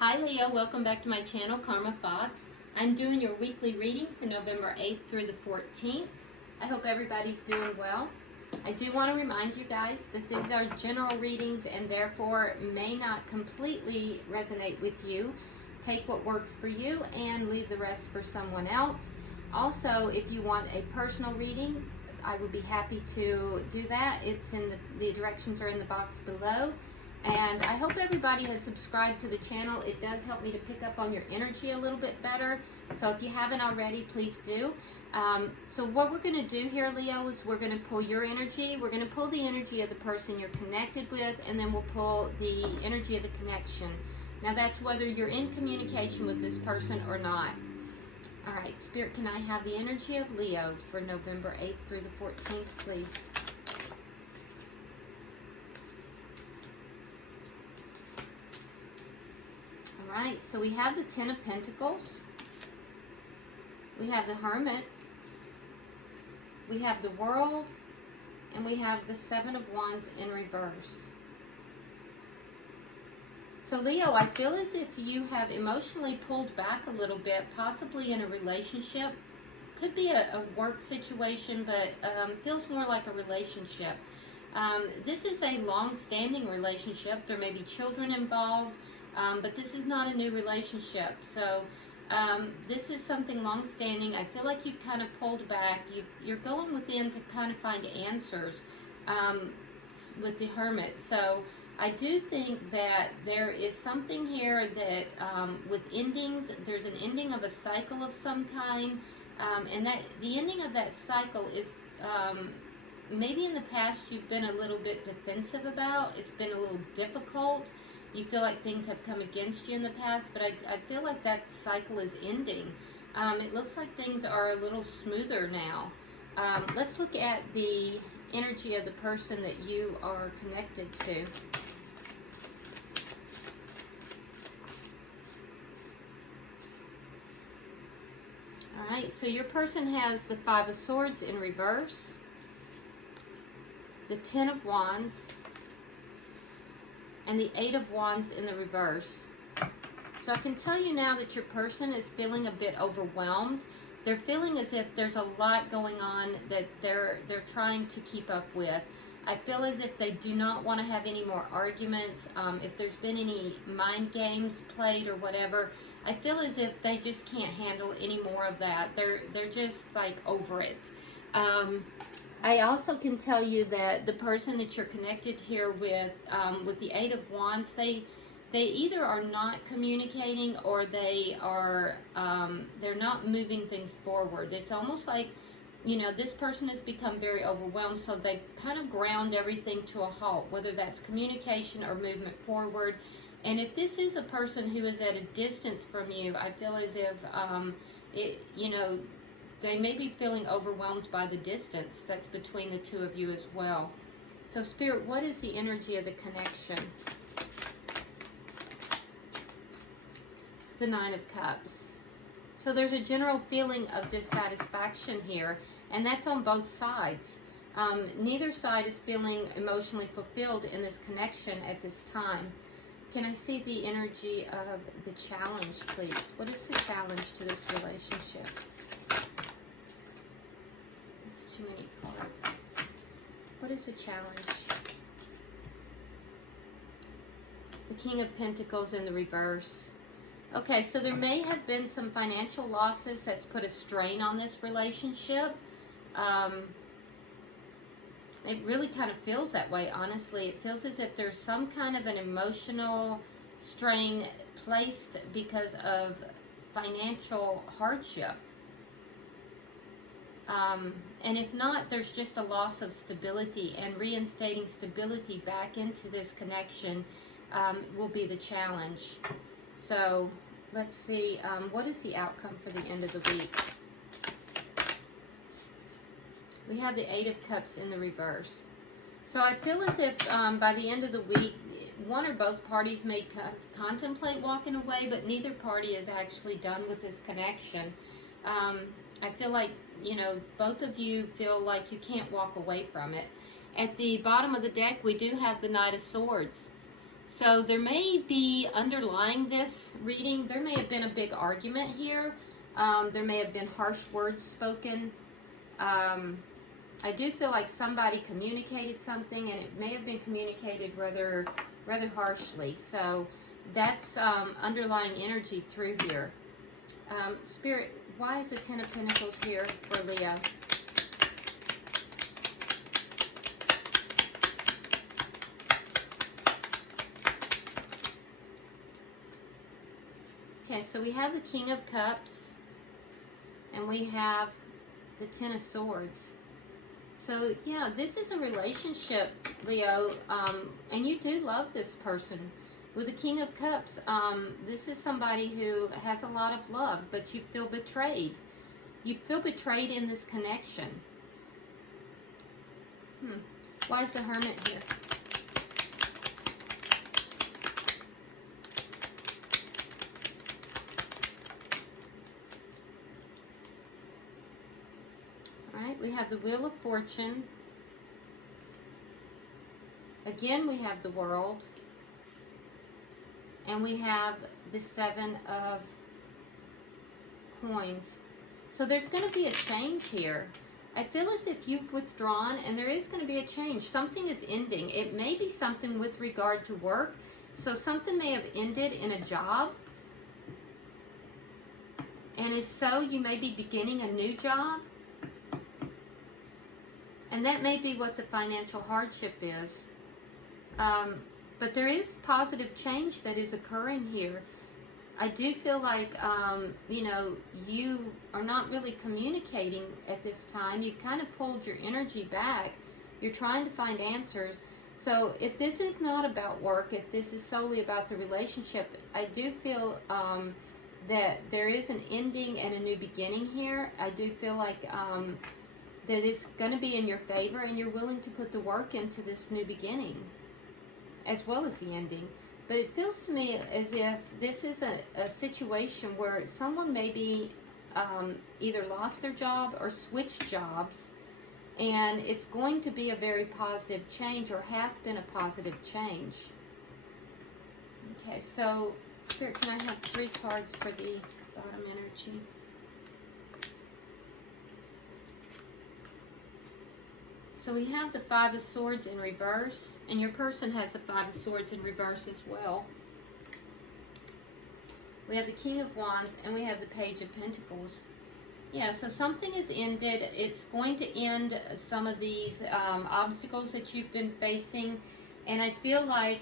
Hi Leo, welcome back to my channel, Karma Thoughts. I'm doing your weekly reading for November 8th through the 14th. I hope everybody's doing well. I do want to remind you guys that these are general readings and therefore may not completely resonate with you. Take what works for you and leave the rest for someone else. Also, if you want a personal reading, I would be happy to do that. It's in the directions are in the box below. And I hope everybody has subscribed to the channel. It does help me to pick up on your energy a little bit better. So if you haven't already, please do. So what we're going to do here, Leo, is we're going to pull your energy. We're going to pull the energy of the person you're connected with, and then we'll pull the energy of the connection. Now that's whether you're in communication with this person or not. All right, Spirit, can I have the energy of Leo for November 8th through the 14th, please? All right, so we have the Ten of Pentacles. We have the Hermit. We have the World. And we have the Seven of Wands in reverse. So Leo, I feel as if you have emotionally pulled back a little bit, possibly in a relationship. Could be a work situation, but feels more like a relationship. This is a long-standing relationship. There may be children involved, but this is not a new relationship. So this is something long-standing. I feel like you've kind of pulled back. You're going within to kind of find answers with the Hermit. So I do think that there is something here that with endings, there's an ending of a cycle of some kind, and that the ending of that cycle is maybe in the past you've been a little bit defensive about. It's been a little difficult. You feel like things have come against you in the past, but I feel like that cycle is ending. It looks like things are a little smoother now. Let's look at the energy of the person that you are connected to. Alright, so your person has the Five of Swords in reverse, the Ten of Wands, and the Eight of Wands in the reverse. So I can tell you now that your person is feeling a bit overwhelmed. They're feeling as if there's a lot going on that they're trying to keep up with. I feel as if they do not want to have any more arguments. If there's been any mind games played or whatever, I feel as if they just can't handle any more of that. They're just like over it. I also can tell you that the person that you're connected here with the Eight of Wands, they either are not communicating or they are they're not moving things forward. It's almost like, you know, this person has become very overwhelmed, so they've kind of ground everything to a halt, whether that's communication or movement forward. And if this is a person who is at a distance from you, I feel as if you know, they may be feeling overwhelmed by the distance that's between the two of you as well. So Spirit, what is the energy of the connection? The Nine of Cups. So there's a general feeling of dissatisfaction here, and that's on both sides. Neither side is feeling emotionally fulfilled in this connection at this time. Can I see the energy of the challenge, please? What is the challenge to this relationship? It's too many cards. What is the challenge? The King of Pentacles in the reverse. Okay, so there may have been some financial losses that's put a strain on this relationship. It really kind of feels that way, honestly. It feels as if there's some kind of an emotional strain placed because of financial hardship. And if not, there's just a loss of stability, and reinstating stability back into this connection will be the challenge. So let's see, what is the outcome for the end of the week? We have the Eight of Cups in the reverse. So I feel as if by the end of the week, one or both parties may contemplate walking away, but neither party is actually done with this connection. I feel like, you know, both of you feel like you can't walk away from it. At the bottom of the deck, we do have the Knight of Swords. So there may be, underlying this reading, there may have been a big argument here. There may have been harsh words spoken. I do feel like somebody communicated something, and it may have been communicated rather harshly. So that's underlying energy through here. Spirit, why is the Ten of Pentacles here for Leo? Okay, so we have the King of Cups, and we have the Ten of Swords. So, yeah, this is a relationship, Leo, and you do love this person. With the King of Cups, this is somebody who has a lot of love, but you feel betrayed. You feel betrayed in this connection. Why is the Hermit here? We have the Wheel of Fortune. Again, we have the World. And we have the Seven of Coins. So there's going to be a change here. I feel as if you've withdrawn, and there is going to be a change. Something is ending. It may be something with regard to work. So something may have ended in a job. And if so, you may be beginning a new job. And that may be what the financial hardship is. But there is positive change that is occurring here. I do feel like, you know, you are not really communicating at this time. You've kind of pulled your energy back. You're trying to find answers. So if this is not about work, if this is solely about the relationship, I do feel that there is an ending and a new beginning here. I do feel like that it's going to be in your favor, and you're willing to put the work into this new beginning, as well as the ending. But it feels to me as if this is a situation where someone maybe either lost their job or switched jobs, and it's going to be a very positive change, or has been a positive change. Okay, so Spirit, can I have 3 cards for the bottom energy? So we have the Five of Swords in reverse, and your person has the Five of Swords in reverse as well. We have the King of Wands, and we have the Page of Pentacles. Yeah, so something is ended. It's going to end some of these obstacles that you've been facing, and I feel like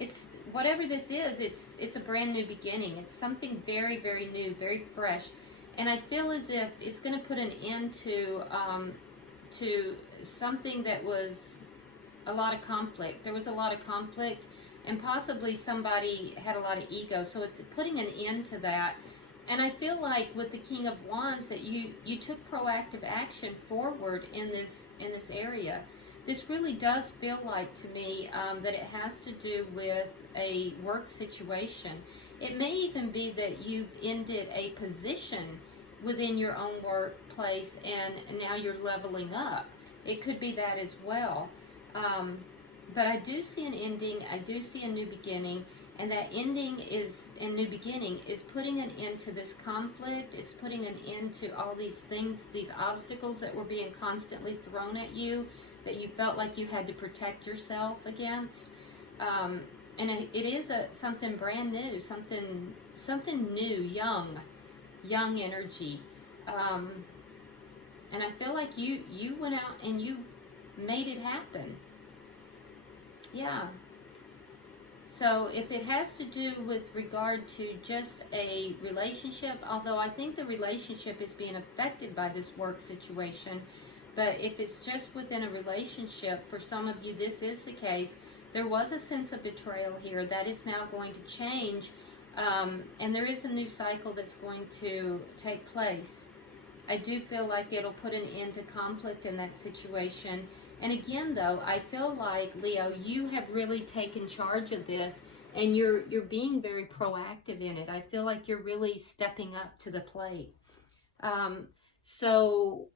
it's, whatever this is, it's a brand new beginning. It's something very, very new, very fresh, and I feel as if it's going to put an end to something that was a lot of conflict. There was a lot of conflict, and possibly somebody had a lot of ego, so it's putting an end to that. And I feel like with the King of Wands that you took proactive action forward in this area. This really does feel like to me that it has to do with a work situation. It may even be that you've ended a position within your own workplace, and now you're leveling up. It could be that as well. But I do see an ending. I do see a new beginning. And that ending is, and new beginning, is putting an end to this conflict. It's putting an end to all these things, these obstacles that were being constantly thrown at you, that you felt like you had to protect yourself against. And it is something brand new, something new, young energy. And I feel like you went out and you made it happen. Yeah. So if it has to do with regard to just a relationship, although I think the relationship is being affected by this work situation, but if it's just within a relationship, for some of you this is the case, there was a sense of betrayal here that is now going to change, and there is a new cycle that's going to take place. I do feel like it'll put an end to conflict in that situation. And again, though, I feel like, Leo, you have really taken charge of this, and you're being very proactive in it. I feel like you're really stepping up to the plate. So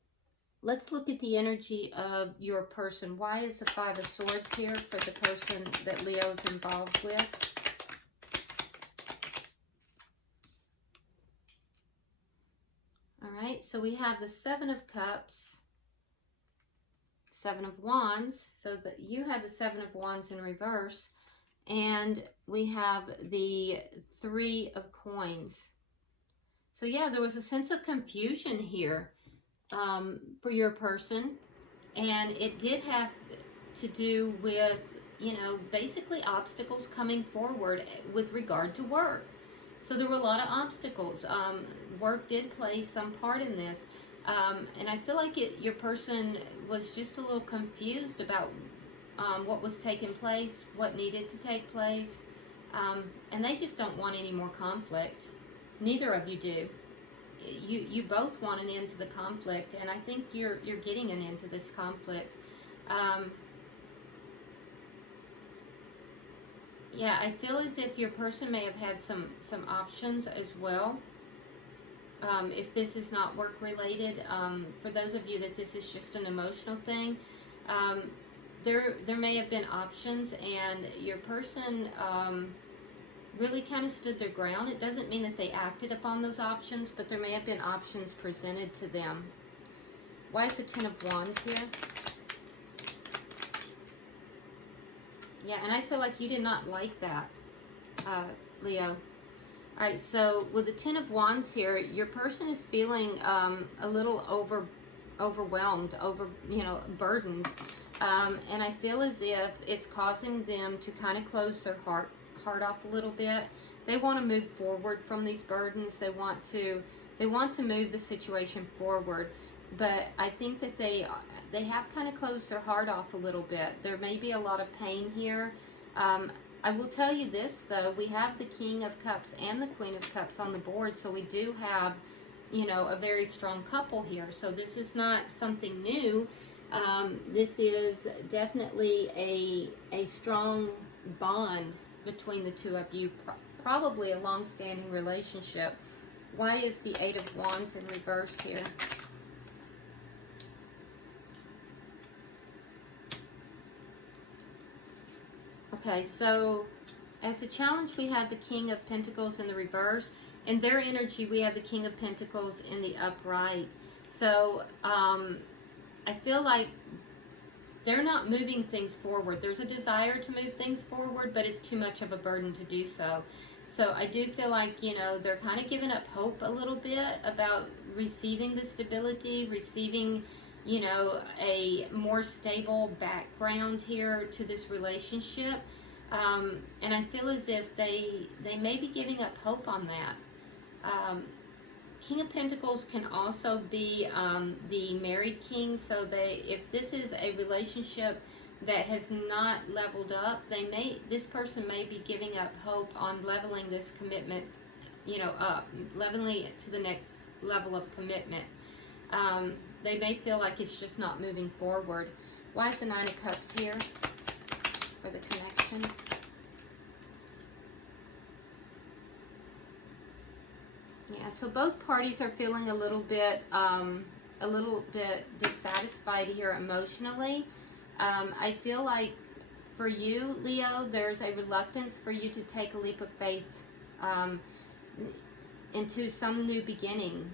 Let's look at the energy of your person. Why is the Five of Swords here for the person that Leo's involved with? All right, so we have the Seven of Cups, Seven of Wands. So that you have the Seven of Wands in reverse. And we have the Three of Coins. So yeah, there was a sense of confusion here for your person. And it did have to do with, you know, basically obstacles coming forward with regard to work. So there were a lot of obstacles. Work did play some part in this. And I feel like your person was just a little confused about what was taking place, what needed to take place. And they just don't want any more conflict. Neither of you do. You both want an end to the conflict, and I think you're getting an end to this conflict. Yeah, I feel as if your person may have had some options as well. If this is not work related, for those of you that this is just an emotional thing, there may have been options, and your person really kind of stood their ground. It doesn't mean that they acted upon those options, but there may have been options presented to them. Why is the Ten of Wands here? Yeah, and I feel like you did not like that, Leo. All right, so with the Ten of Wands here, your person is feeling a little overwhelmed, burdened. And I feel as if it's causing them to kind of close their heart off a little bit. They want to move forward from these burdens. They want to move the situation forward, but I think that they have kind of closed their heart off a little bit. There may be a lot of pain here. I will tell you this though, we have the King of Cups and the Queen of Cups on the board, so we do have, you know, a very strong couple here. So this is not something new. This is definitely a strong bond between the two of you, probably a long-standing relationship. Why is the Eight of Wands in reverse here? Okay, so as a challenge, we have the King of Pentacles in the reverse. In their energy, we have the King of Pentacles in the upright. So I feel like they're not moving things forward. There's a desire to move things forward, but it's too much of a burden to do so. So I do feel like, you know, they're kind of giving up hope a little bit about receiving the stability, receiving, you know, a more stable background here to this relationship. And I feel as if they may be giving up hope on that. King of Pentacles can also be the married king. So if this is a relationship that has not leveled up, this person may be giving up hope on leveling this commitment, you know, up, leveling it to the next level of commitment. They may feel like it's just not moving forward. Why is the Nine of Cups here for the connection? Yeah, so both parties are feeling a little bit dissatisfied here emotionally. I feel like for you, Leo, there's a reluctance for you to take a leap of faith into some new beginning.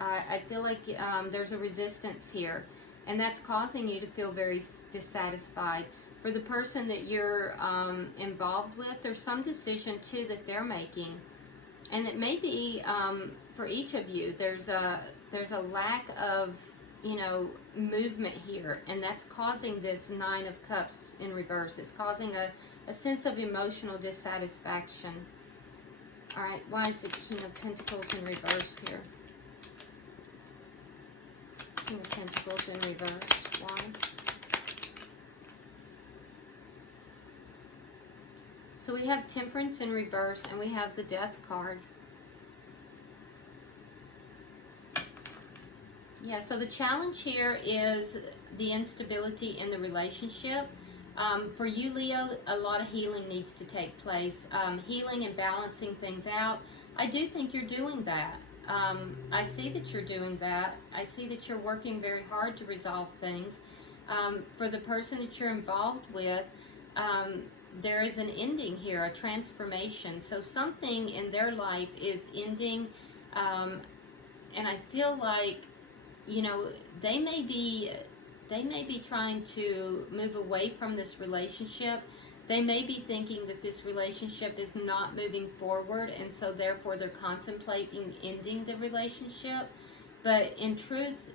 I feel like there's a resistance here, and that's causing you to feel very dissatisfied. For the person that you're involved with, there's some decision too that they're making. And it may be for each of you, there's a lack of, you know, movement here, and that's causing this Nine of Cups in reverse. It's causing a sense of emotional dissatisfaction. All right, why is the King of Pentacles in reverse here? King of Pentacles in reverse, why? So we have Temperance in reverse, and we have the Death card. Yeah, so the challenge here is the instability in the relationship. For you, Leo, a lot of healing needs to take place. Healing and balancing things out. I do think you're doing that. I see that you're doing that. I see that you're working very hard to resolve things. For the person that you're involved with, there is an ending here, a transformation. So something in their life is ending, and I feel like, you know, they may be trying to move away from this relationship. They may be thinking that this relationship is not moving forward, and so therefore they're contemplating ending the relationship. But in truth,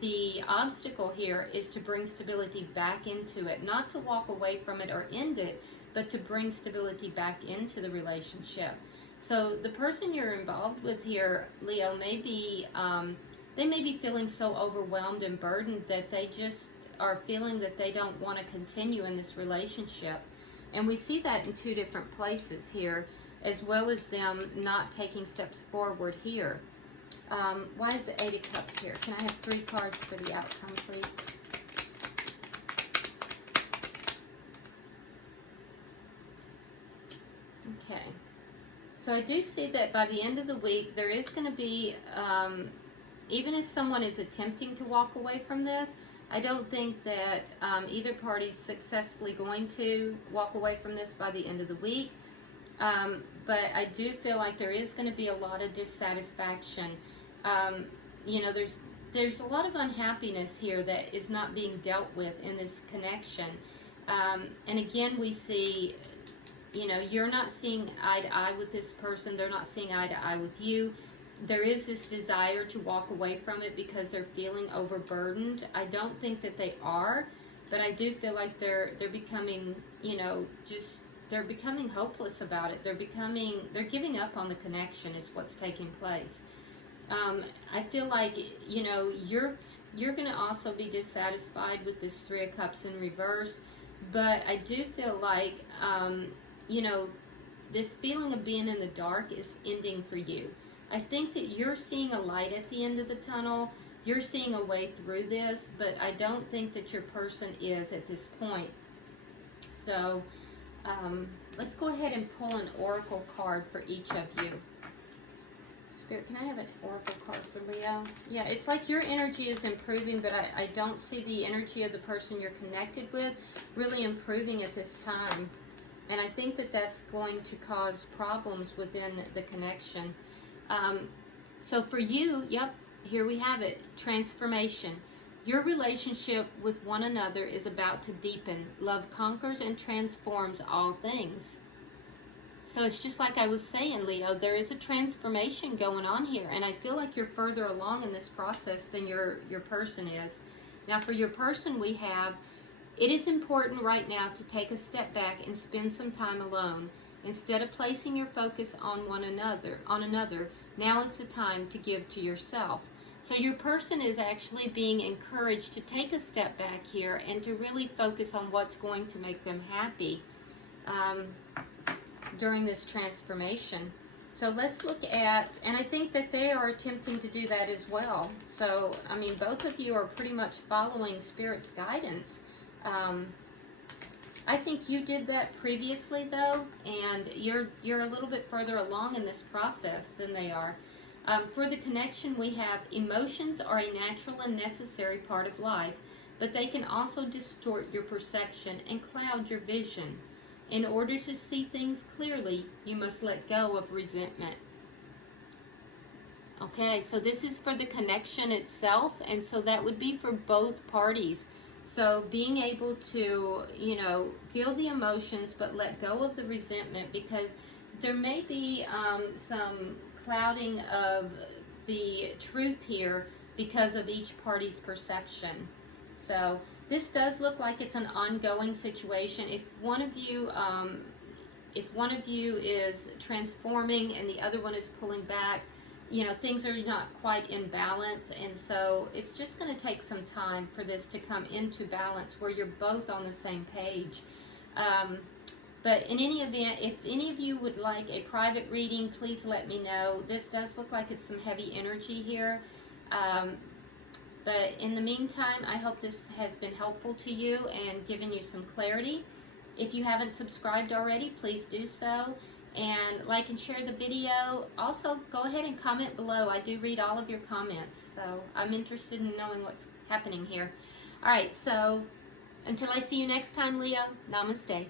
the obstacle here is to bring stability back into it, not to walk away from it or end it, but to bring stability back into the relationship. So the person you're involved with here, Leo, may be, they may be feeling so overwhelmed and burdened that they just are feeling that they don't want to continue in this relationship. And we see that in two different places here, as well as them not taking steps forward here. Why is the Eight of Cups here? Can I have 3 cards for the outcome, please? Okay. So I do see that by the end of the week, there is going to be, even if someone is attempting to walk away from this, I don't think that either party is successfully going to walk away from this by the end of the week. But I do feel like there is going to be a lot of dissatisfaction. You know, there's a lot of unhappiness here that is not being dealt with in this connection. And again, we see, you know, you're not seeing eye to eye with this person. They're not seeing eye to eye with you. There is this desire to walk away from it because they're feeling overburdened. I don't think that they are, but I do feel like they're becoming, you know, they're becoming hopeless about it. They're giving up on the connection is what's taking place. I feel like, you know, you're going to also be dissatisfied with this Three of Cups in reverse, but I do feel like, you know, this feeling of being in the dark is ending for you. I think that you're seeing a light at the end of the tunnel. You're seeing a way through this, but I don't think that your person is at this point. So let's go ahead and pull an oracle card for each of you. Spirit, can I have an oracle card for Leo? Yeah, it's like your energy is improving, but I don't see the energy of the person you're connected with really improving at this time. And I think that that's going to cause problems within the connection. So for you, yep, here we have it, transformation. Your relationship with one another is about to deepen. Love conquers and transforms all things. So it's just like I was saying, Leo, there is a transformation going on here, and I feel like you're further along in this process than your person is. Now for your person we have, it is important right now to take a step back and spend some time alone. Instead of placing your focus on another, now is the time to give to yourself. So your person is actually being encouraged to take a step back here and to really focus on what's going to make them happy during this transformation. So let's look at, and I think that they are attempting to do that as well. So, I mean, both of you are pretty much following Spirit's guidance. I think you did that previously, though, and you're a little bit further along in this process than they are. For the connection we have, emotions are a natural and necessary part of life, but they can also distort your perception and cloud your vision. In order to see things clearly, you must let go of resentment. Okay, so this is for the connection itself, and so that would be for both parties. So being able to, you know, feel the emotions but let go of the resentment, because there may be some clouding of the truth here because of each party's perception. So this does look like it's an ongoing situation. If one of you is transforming and the other one is pulling back, you know, things are not quite in balance, and so it's just going to take some time for this to come into balance where you're both on the same page. But in any event, if any of you would like a private reading, please let me know. This does look like it's some heavy energy here. But in the meantime, I hope this has been helpful to you and given you some clarity. If you haven't subscribed already, please do so. and like and share the video. Also, go ahead and comment below. I do read all of your comments, so I'm interested in knowing what's happening here. All right, so until I see you next time, Leo, namaste.